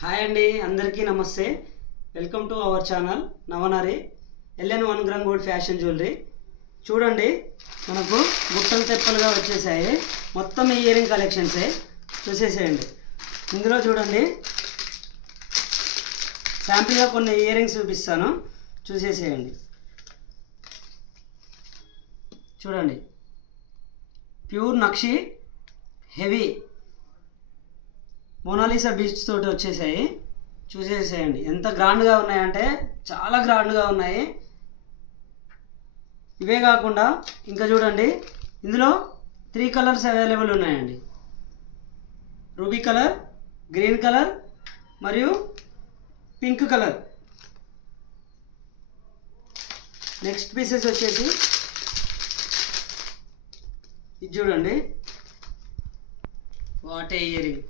Hi అండి, అందరికీ నమస్తే. Welcome to our channel Navanari LN 1 gram gold fashion jewellery. చూడండి, మనకు గుట్టలు తెప్పలుగా వచ్చేసాయి. మొత్తం ఇయరింగ్ కలెక్షన్సే చూసేసేయండి. ఇందులో చూడండి, శాంపిల్గా కొన్ని ఇయరింగ్స్ చూపిస్తాను, చూసేసేయండి. చూడండి, ప్యూర్ నక్షి హెవీ మోనాలిసా బీచ్ తోటి వచ్చేసాయి. చూసేసేయండి ఎంత గ్రాండ్గా ఉన్నాయంటే చాలా గ్రాండ్గా ఉన్నాయి. ఇవే కాకుండా ఇంకా చూడండి, ఇందులో 3 కలర్స్ అవైలబుల్ ఉన్నాయండి. రూబీ కలర్, గ్రీన్ కలర్ మరియు పింక్ కలర్. నెక్స్ట్ పీసెస్ వచ్చేసి ఇది చూడండి, వాట్ ఏ ఇయరింగ్.